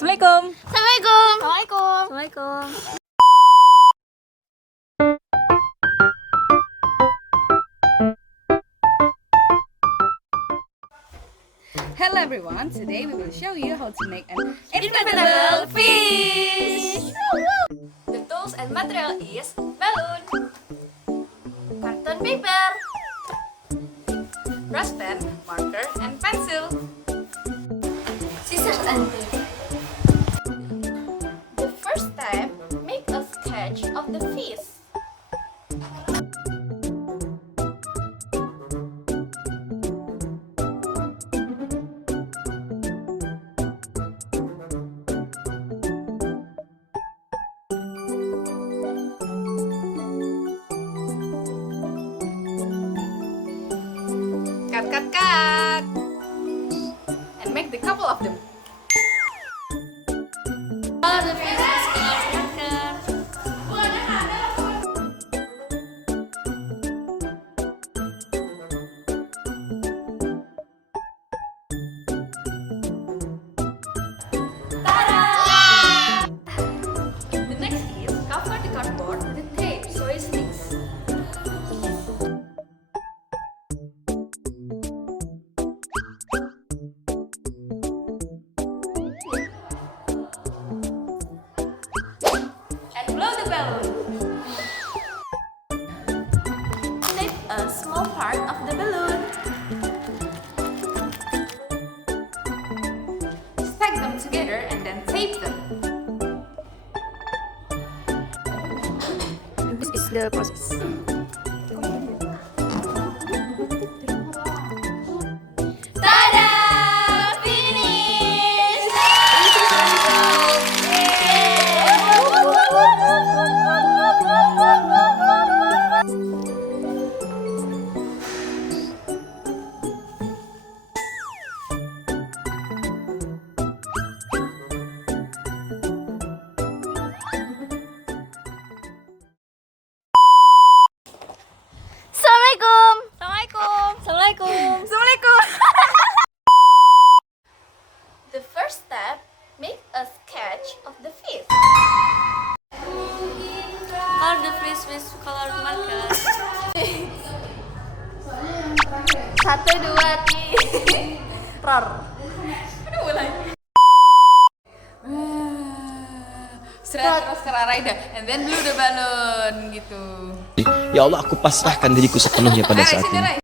Assalamualaikum. Assalamualaikum. Assalamualaikum. Hello everyone, today we will show you how to make an inflatable fish. The tools and material is balloon, carton paper, brush pen, marker, and pencil, scissors and tape. The first step, make a sketch of the fish. Cut. And make the couple of them. Color the fish with color marker. Ta-da! The next is cover the cardboard with tape so it sticks. Blow the balloon. Take a small part of the balloon. Stack them together and then tape them. This is the process. Tada! Finish! Assalamualaikum. Assalamualaikum. The first step, make a sketch of the fish. Color the fish with color marker. 1, 2, 3. Ror. Udah mulai. Terus ke Raida, and then blow the balloon gitu. Ya Allah, aku pasrahkan diriku sepenuhnya pada saat ini.